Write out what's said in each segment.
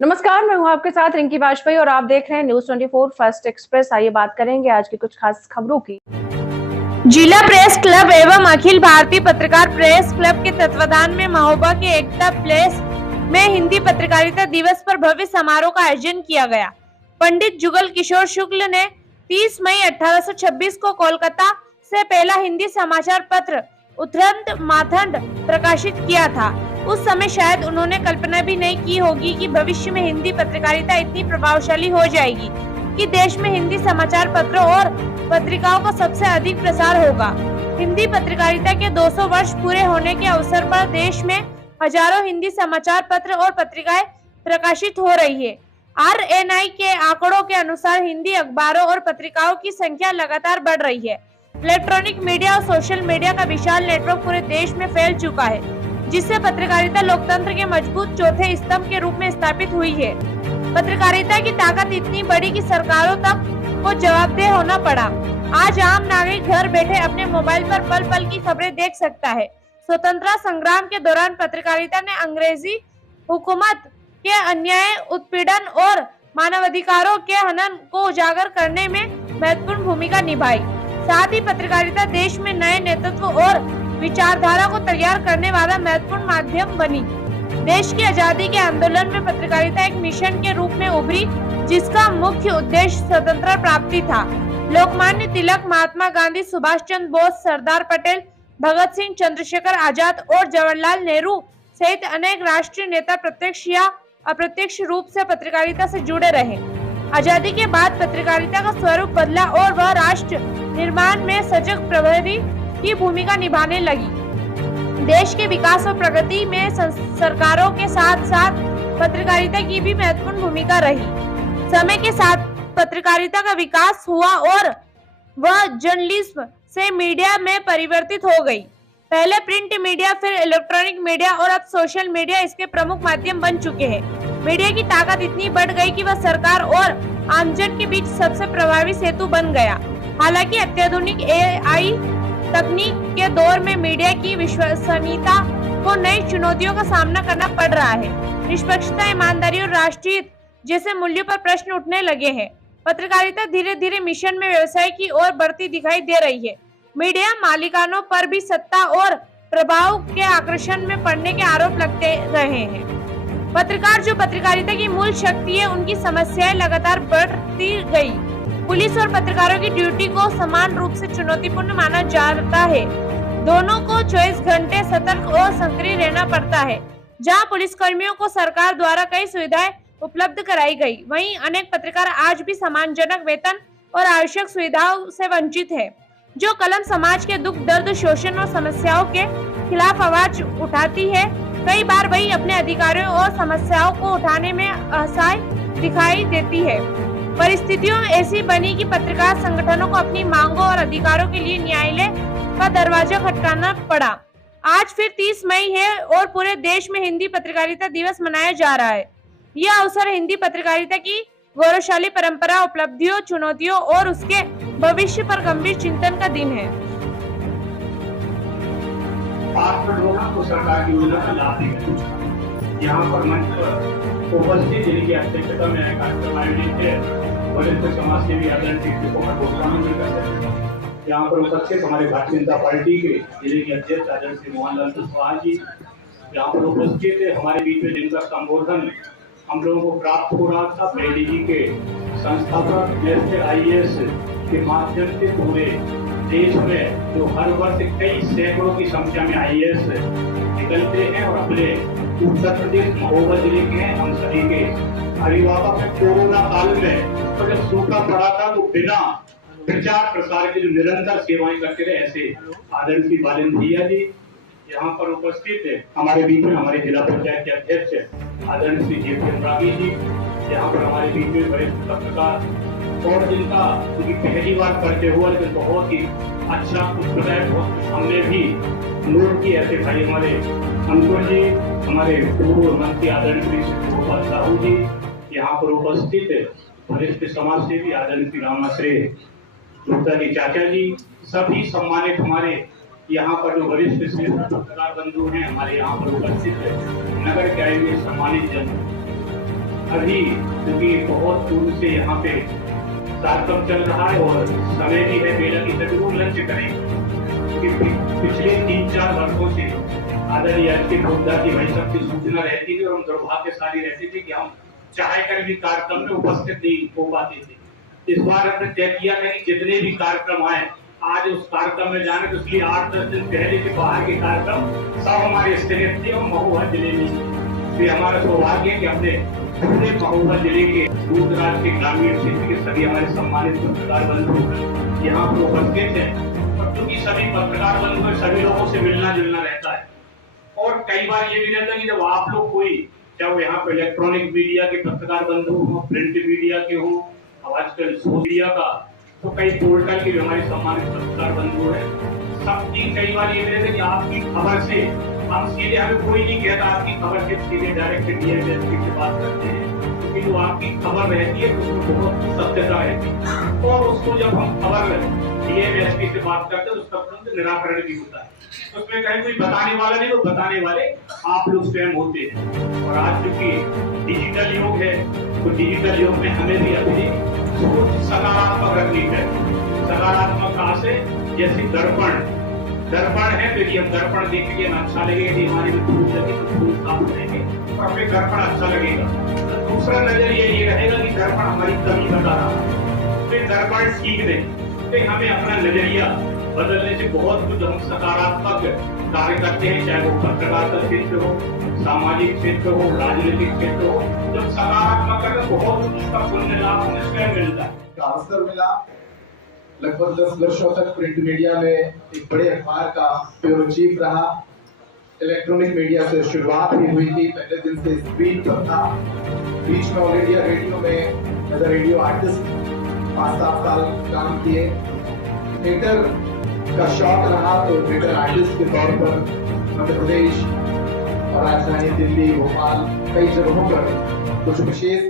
नमस्कार, मैं हूं आपके साथ रिंकी वाजपेयी और आप देख रहे हैं न्यूज 24 फर्स्ट एक्सप्रेस। आइए बात करेंगे आज की कुछ खास खबरों की। जिला प्रेस क्लब एवं अखिल भारतीय पत्रकार प्रेस क्लब के तत्वाधान में महोबा के एकता प्लेस में हिंदी पत्रकारिता दिवस पर भव्य समारोह का आयोजन किया गया। पंडित जुगल किशोर शुक्ल ने 30 मई 1826 को कोलकाता से पहला हिंदी समाचार पत्र उथ्रंत माथंड प्रकाशित किया था। उस समय शायद उन्होंने कल्पना भी नहीं की होगी कि भविष्य में हिंदी पत्रकारिता इतनी प्रभावशाली हो जाएगी कि देश में हिंदी समाचार पत्रों और पत्रिकाओं का सबसे अधिक प्रसार होगा। हिंदी पत्रकारिता के 200 वर्ष पूरे होने के अवसर पर देश में हजारों हिंदी समाचार पत्र और पत्रिकाएं प्रकाशित हो रही है। RNI के आंकड़ों के अनुसार हिंदी अखबारों और पत्रिकाओं की संख्या लगातार बढ़ रही है। इलेक्ट्रॉनिक मीडिया और सोशल मीडिया का विशाल नेटवर्क पूरे देश में फैल चुका है, जिससे पत्रकारिता लोकतंत्र के मजबूत चौथे स्तंभ के रूप में स्थापित हुई है। पत्रकारिता की ताकत इतनी बड़ी कि सरकारों तक को जवाबदेह होना पड़ा। आज आम नागरिक घर बैठे अपने मोबाइल पर पल पल की खबरें देख सकता है। स्वतंत्रता संग्राम के दौरान पत्रकारिता ने अंग्रेजी हुकूमत के अन्याय, उत्पीड़न और मानवाधिकारों के हनन को उजागर करने में महत्वपूर्ण भूमिका निभाई। साथ ही पत्रकारिता देश में नए नेतृत्व और विचारधारा को तैयार करने वाला महत्वपूर्ण माध्यम बनी। देश की आजादी के आंदोलन में पत्रकारिता एक मिशन के रूप में उभरी, जिसका मुख्य उद्देश्य स्वतंत्रता प्राप्ति था। लोकमान्य तिलक, महात्मा गांधी, सुभाष चंद्र बोस, सरदार पटेल, भगत सिंह, चंद्रशेखर आजाद और जवाहरलाल नेहरू सहित अनेक राष्ट्रीय नेता प्रत्यक्ष या अप्रत्यक्ष रूप से पत्रकारिता से जुड़े रहे। आजादी के बाद पत्रकारिता का स्वरूप बदला और वह राष्ट्र निर्माण में सजग प्रहरी की भूमिका निभाने लगी। देश के विकास और प्रगति में सरकारों के साथ साथ पत्रकारिता की भी महत्वपूर्ण भूमिका रही। समय के साथ पत्रकारिता का विकास हुआ और वह जर्नलिज्म से मीडिया में परिवर्तित हो गई। पहले प्रिंट मीडिया, फिर इलेक्ट्रॉनिक मीडिया और अब सोशल मीडिया इसके प्रमुख माध्यम बन चुके हैं। मीडिया की ताकत इतनी बढ़ गई कि वह सरकार और आमजन के बीच सबसे प्रभावी सेतु बन गया। हालांकि अत्याधुनिक AI तकनीक के दौर में मीडिया की विश्वसनीयता को नई चुनौतियों का सामना करना पड़ रहा है। निष्पक्षता, ईमानदारी और राष्ट्रीय जैसे मूल्यों पर प्रश्न उठने लगे हैं। पत्रकारिता धीरे धीरे मिशन में व्यवसाय की ओर बढ़ती दिखाई दे रही है। मीडिया मालिकानों पर भी सत्ता और प्रभाव के आकर्षण में पड़ने के आरोप लगते रहे हैं। पत्रकार जो पत्रकारिता की मूल शक्ति है, उनकी समस्याएं लगातार बढ़ती गई। पुलिस और पत्रकारों की ड्यूटी को समान रूप से चुनौतीपूर्ण माना जाता है। दोनों को 24 घंटे सतर्क और सक्रिय रहना पड़ता है। जहां पुलिसकर्मियों को सरकार द्वारा कई सुविधाएं उपलब्ध कराई गई, वहीं अनेक पत्रकार आज भी सम्मानजनक वेतन और आवश्यक सुविधाओं से वंचित है। जो कलम समाज के दुख, दर्द, शोषण और समस्याओं के खिलाफ आवाज उठाती है, कई बार वही अपने अधिकारों और समस्याओं को उठाने में असहाय दिखाई देती है। परिस्थितियों ऐसी बनी कि पत्रकार संगठनों को अपनी मांगों और अधिकारों के लिए न्यायालय का दरवाजा खटखटाना पड़ा। आज फिर 30 मई है और पूरे देश में हिंदी पत्रकारिता दिवस मनाया जा रहा है। यह अवसर हिंदी पत्रकारिता की गौरवशाली परंपरा, उपलब्धियों, चुनौतियों और उसके भविष्य पर गंभीर चिंतन का दिन है। आप लोगों को सरकार की योजना का लाभ देगा। यहाँ पर मंच पर उपस्थित जिले की अध्यक्षता में कार्यक्रम आयोजित है। वरिष्ठ समाज सेवी आदरणीय यहाँ पर उपस्थित हमारे भारतीय जनता पार्टी के जिले के अध्यक्ष आदरणीय मोहनलाल कुशवाहा जी यहाँ पर उपस्थित है। हमारे बीच में जिनका संबोधन हम लोगों को प्राप्त हो रहा था, पहले जी के संस्थापक जैसे IAS के माध्यम से पूरे देश में जो हर वर्ष कई सैकड़ों की संख्या में IAS निकलते हैं और अपने उत्तर प्रदेश महोबा जिले के हैं। हम सभी के अभिभावक में कोरोना काल में तो जब सूखा पड़ा था तो बिना प्रचार प्रसार के जो निरंतर सेवाएं करते रहे, ऐसे आदरणीय बालेंद्र भैया जी यहाँ पर उपस्थित है। हमारे बीच में हमारे जिला पंचायत के अध्यक्ष आदरणीय JP अनुरागी जी यहाँ पर हमारे बीच में वरिष्ठ पत्रकार और जिनका पहली बार करते हुए लेकिन बहुत ही अच्छा उत्तर हमने भी नोट किया। ऐसे भाई हमारे अंकुर जी, हमारे पूर्व मंत्री आदरणीय गोपाल साहू जी यहाँ पर उपस्थित है। वरिष्ठ समाज सेवी आदरणीय रामाश्रय गुप्ता जी चाचा जी, सभी सम्मानित हमारे यहाँ पर जो वरिष्ठ श्रेष्ठ पत्रकार बंधु हैं हमारे यहाँ पर उपस्थित है। नगर के आए हुए सम्मानित जन, अभी क्योंकि बहुत दूर से यहाँ पे कार्यक्रम चल रहा है और समय भी है मेला की सभी लोग लंच करेंगे, क्योंकि पिछले 3-4 वर्षों से आदरणीय एच के भोगदा की वही सब की सूचना रहती थी और हम दुर्भाग्यशाली रहते थे कि हम चाहे कर भी कार्यक्रम में उपस्थित नहीं हो पाते थे। इस बार हमने तय किया था कि जितने भी कार्यक्रम आए आज उस कार्यक्रम में जाने, तो इसलिए 8-10 दिन पहले के बाहर के कार्यक्रम सब हमारे स्थित थे और महोबा जिले में। ये हमारा सौभाग्य है कि हमने पूरे महोबा जिले के दूर दराज के ग्रामीण क्षेत्र के सभी हमारे सम्मानित पत्रकार बंधु यहाँ पर उपस्थित है। और क्योंकि सभी पत्रकार बंधु सभी लोगों से मिलना जुलना रहता है और कई बार ये भी रहता है कि जब आप लोग कोई चाहे यहाँ पर इलेक्ट्रॉनिक मीडिया के पत्रकार बंधु हो, प्रिंट मीडिया के हो, आजकल सोशल मीडिया का, तो कई पोर्टल के भी हमारे सम्मानित पत्रकार बंधु है। सबकी कई बार ये रहता है कि आपकी खबर से हम सीधे, हमें कोई नहीं कहता आपकी खबर से सीधे डायरेक्ट डीएमएसपी से बात करते हैं, क्योंकि जो आपकी खबर रहती है उसमें बहुत सत्यता रहती है और उसको जब हम खबर डीएमएसपी से बात करते हैं उसका तुरंत निराकरण भी होता है। उसमें कहीं कोई बताने वाला नहीं, वो बताने वाले आप लोग स्वयं होते हैं। और आज चूंकि डिजिटल युग है तो डिजिटल युग में हमें भी अपनी सोच सकारात्मक रखनी चाहिए। सकारात्मक कहाँ से, जैसे दर्पण है तो यदि हम दर्पण देखेंगे ना अच्छा लगेगा, यदि हमारे में फूल लगे तो फूल साफ रहेंगे और हमें दर्पण अच्छा लगेगा। तो दूसरा नजरिया ये रहेगा कि दर्पण हमारी कमी बता रहा है, फिर दर्पण ठीक नहीं, फिर हमें अपना नजरिया बदलने से बहुत कुछ हम सकारात्मक कार्य करते हैं, चाहे वो पत्रकारिता क्षेत्र हो, सामाजिक क्षेत्र हो, राजनीतिक क्षेत्र हो। जब सकारात्मक करते बहुत कुछ उसका पुण्य लाभ हमें स्वयं मिलता है। अवसर मिला, लगभग 10 वर्षों तक प्रिंट मीडिया में एक बड़े अखबार का ब्यूरो चीफ रहा। इलेक्ट्रॉनिक मीडिया से शुरुआत भी हुई थी, पहले दिन से स्क्रीन पर था, बीच में ऑल इंडिया रेडियो में एज अ रेडियो आर्टिस्ट 5-7 साल काम किए। थिएटर का शौक रहा तो थिएटर आर्टिस्ट के तौर पर मध्य प्रदेश और राजधानी दिल्ली, भोपाल कई जगहों पर कुछ विशेष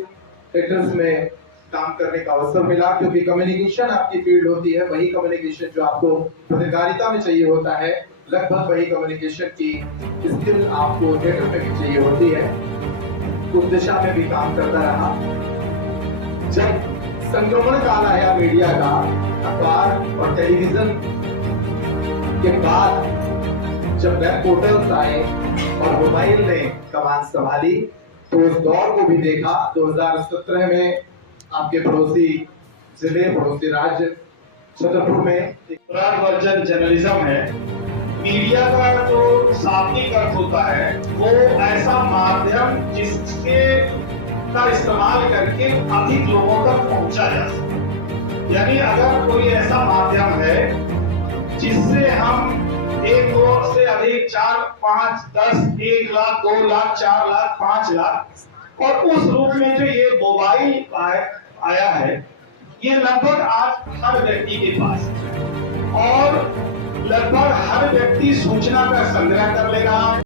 थिएटर्स में काम करने का अवसर मिला, क्योंकि कम्युनिकेशन आपकी फील्ड होती है, वही कम्युनिकेशन जो आपको पत्रकारिता में चाहिए होता है, लगभग वही कम्युनिकेशन की स्किल आपको थिएटर में भी चाहिए होती है। उस दिशा में भी काम करता रहा। जब संक्रमण काल आया मीडिया का, अखबार और टेलीविजन के बाद जब वेब पोर्टल्स आए और मोबाइल ने कमान संभाली, तो उस दौर को भी देखा। 2017 में आपके पड़ोसी जिले, पड़ोसी राज्य छतरपुर में एक पुरान वर्जन जर्नलिज्म है। मीडिया का जो शाब्दिक अर्थ होता है वो ऐसा माध्यम जिसके का इस्तेमाल करके अधिक लोगों तक पहुंचा जा सके। यानी अगर कोई ऐसा माध्यम है जिससे हम 1-2 से अधिक 4-5 10 1 लाख 2 लाख 4 लाख 5 लाख और उस रूप में जो ये मोबाइल आया है, ये लगभग आज हर व्यक्ति के पास है और लगभग हर व्यक्ति सूचना का संग्रह कर ले रहा है।